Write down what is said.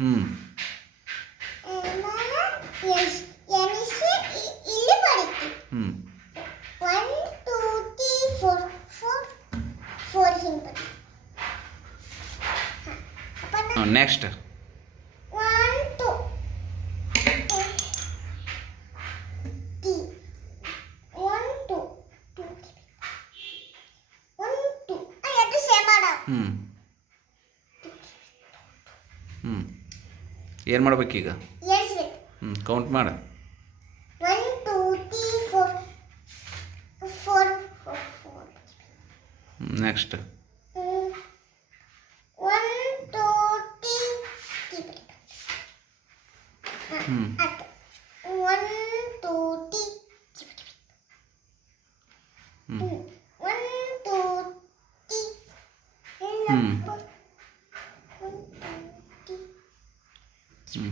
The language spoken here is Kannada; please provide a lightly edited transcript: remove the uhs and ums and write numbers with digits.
ಹ್ಞೂ ಎಣಿಸಿ ಇಲ್ಲಿ ಬರೀತಿ. ಹ್ಞೂ 1 2 3 4 4 ಹಿಂಗೆ ಬರೀ. ನೆಕ್ಸ್ಟ್ 1 2 3 1 2 2 1 2 ಅದು ಸೇಮ್ ಮಾಡ. ಹ್ಞೂ ಹ್ಞೂ ಏನು ಮಾಡ್ಬೇಕೀಗ? ಎಣಿಸ್ಬೇಕು. ಕೌಂಟ್ ಮಾಡು. 1 2 3 4 4 ನೆಕ್ಸ್ಟ್ 1 2 3 ಹ್ಞೂ 1 2 ಹ್ಞೂ 1 2 ಹ್ಞೂ ಇಲ್ಲ ಹ್ಞೂ